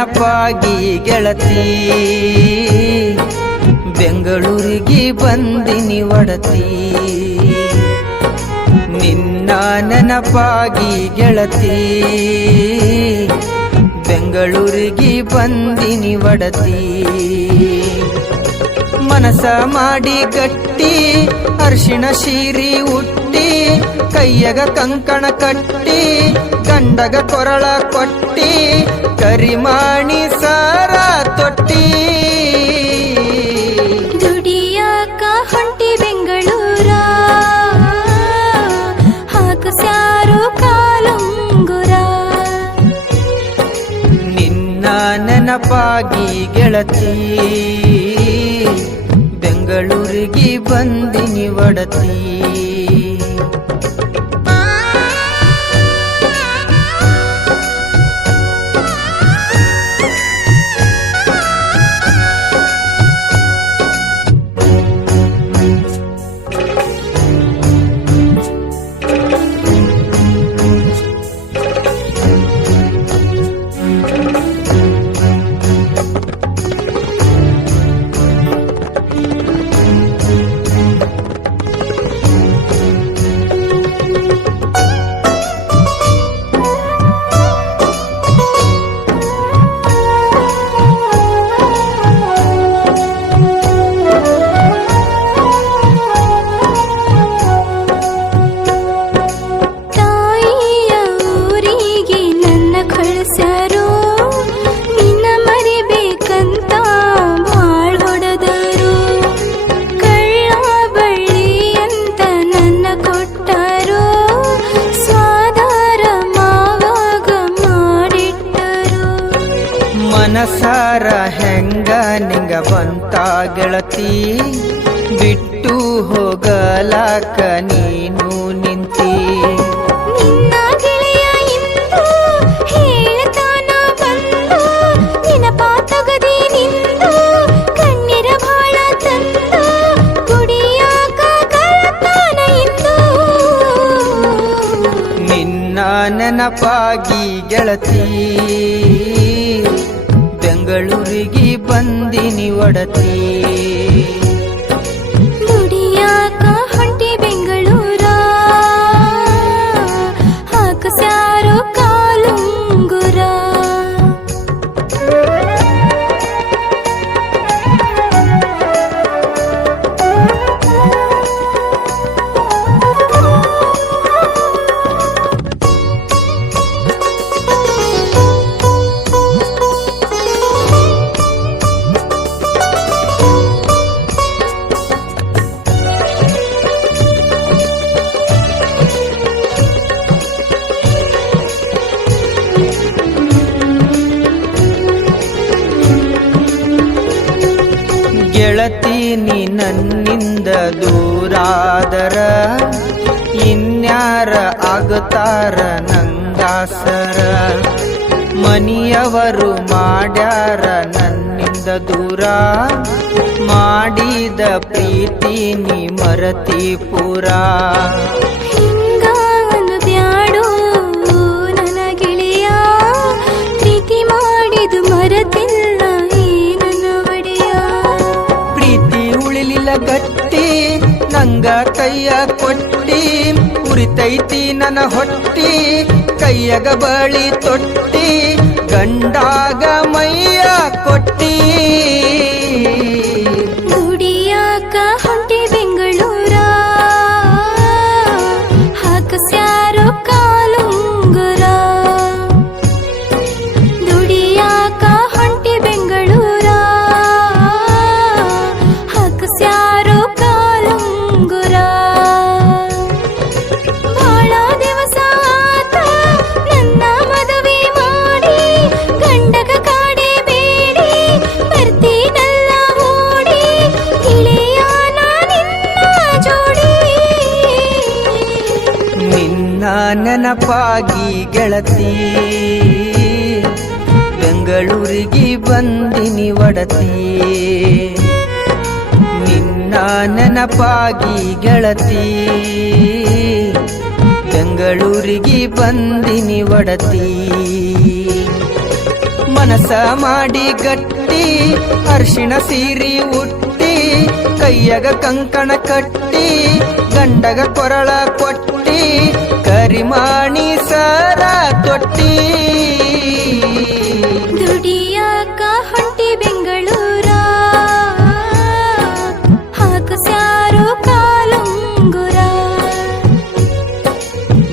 ನೆನಪಾಗಿ ಗೆಳತಿ ಬೆಂಗಳೂರಿಗೆ ಬಂದಿನಿ ಒಡತಿ ನಿನ್ನ ನೆನಪಾಗಿ ಗೆಳತಿ ಬೆಂಗಳೂರಿಗೆ ಬಂದಿನಿ ಒಡತಿ ಮನಸ ಮಾಡಿ ಗಟ್ಟಿ ಅರ್ಶಿಣ ಶೀರಿ ಉಟ್ಟಿ ಕೈಯಗ ಕಂಕಣ ಕಟ್ಟಿ ಗಂಡಗ ಕೊರಳ ಕೊಟ್ಟಿ ಕರಿಮಾಣಿ ಸಾರ ತೊಟ್ಟಿ ದುಡಿಯಾಕ ಹೊಂಟಿ ಬೆಂಗಳೂರ ಹಾಕು ಸ್ಯಾರು ಕಾಲುಂಗುರ ನಿನ್ನ ನೆನಪಾಗಿ ಗೆಳತಿ ಬೆಂಗಳೂರಿಗೆ ಬಂದಿನಿ ಒಡತಿ ಮನಸಾರ ಹೆಂಗ ನಿಂಗ ಬಂತ ಗೆಳತಿ ಬಿಟ್ಟು ಹೋಗಲಾಕ ನೀನು ನಿಂತಿ ನಿನ್ನ ಗೆಳೆಯ ಇಂದು ಹೇಳ್ತಾನ ಬಂದು ನೆನಪಾತಗದಿ ನಿಂದು ಕಣ್ಣೀರ ಬಾಳ ತಂದು ಕುಡಿಯಾಕ ಕಳ್ತಾನ ಇಂದು ನಿನ್ನ ನೆನಪಾಗಿ ಗೆಳತಿ ಬೆಂಗಳೂರಿಗೆ ಬಂದಿನಿ ಒಡತಿ ದುಡಿಯಾಕ ಹೊಂಟಿ ಬೆಂಗಳೂರ ಹಾಕು ಸ್ಯಾರು ಕಾಲುಂಗುರ ಗೆಳತಿ ನೀ ನನ್ನಿಂದ ದೂರಾದರ ಇನ್ಯಾರ ಆಗುತ್ತಾರ ನಂಗಾಸರ ಮನಿಯವರು ಮಾಡ್ಯಾರ ನನ್ನಿಂದ ದೂರ ಮಾಡಿದ ಪ್ರೀತಿ ನೀ ಮರತಿ ಪೂರ ಹಿಂಗಾನು ಬ್ಯಾಡೋ ನನ್ನ ಗೆಳೆಯ ಪ್ರೀತಿ ಮಾಡಿದು ಮರತಿಲ್ಲ ಈ ನನ್ನ ಒಡೆಯ ಪ್ರೀತಿ ಉಳಿಲಿಲ್ಲ ಗಟ್ಟಿ ನಂಗ ಕೈಯ ಕೊಟ್ಟಿ ಉರಿತೈತಿ ನನ್ನ ಹೊಟ್ಟಿ ಕೈಯಗ ಬಳಿ ತೊಟ್ಟಿ ಗಂಡಾಗ ಮೈಯ ಕೊಟ್ಟಿ ದುಡಿಯಾಕ ಹೊಂಟಿ ಬೆಂಗಳೂರ ಹಾಕು ಸ್ಯಾರು ಕಾಲುಂಗುರ ದುಡಿಯಾಕ ಹೊಂಟಿ ಬೆಂಗಳೂರ ಹಾಕು ಸ್ಯಾರು ಕಾಲುಂಗುರ ಬಾಳ ದಿವಸ ಆತ ನನ್ನ ಮದುವೆ ಮಾಡಿ ಗಂಡಗ ಕಾಡೆ ಬೇಡಿ ಬರ್ತೀನಲ್ಲ ಓಡಿ ಗೆಳೆಯ ನಿನ್ನ ಜೋಡಿ ನಿನ್ನ ನೆನಪಾಗಿ ಗೆಳತಿ ಬೆಂಗಳೂರಿಗೆ ಬಂದಿನಿ ಒಡತಿ ನಿನ್ನ ನೆನಪಾಗಿ ಗೆಳತಿ ಬೆಂಗಳೂರಿಗೆ ಬಂದಿನಿ ಒಡತಿ ಮನಸ ಮಾಡಿ ಗಟ್ಟಿ ಅರ್ಶಿಣ ಸೀರಿ ಉಟ್ಟಿ ಕೈಯಾಗ ಕಂಕಣ ಕಟ್ಟಿ ಗಂಡಗ ಕೊರಳ ಕೊಟ್ಟಿ ಕರಿಮಾಣಿ ಸರ ತೊಟ್ಟಿ ದುಡಿಯಾಕ ಹೊಂಟಿ ಬೆಂಗಳೂರ ಹಾಕಸ್ಯಾರು ಕಾಲುಂಗುರ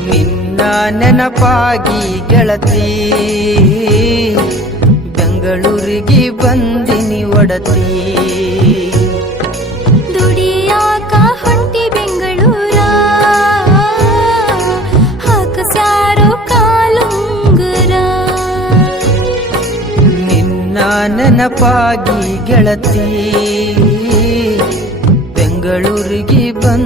ನಿನ್ನ ನೆನಪಾಗಿ ಗೆಳತಿ ಬೆಂಗಳೂರಿಗೆ ಬಂದಿನಿ ಒಡತಿ ದುಡಿಯಾಕ ಹೊಂಟಿ ಬೆಂಗಳೂರ ಹಾಕಸ್ಯಾರು ಕಾಲುಂಗುರ ನಿನ್ನ ನೆನಪಾಗಿ ಗೆಳತಿ ಬೆಂಗಳೂರಿಗೆ ಬಂದ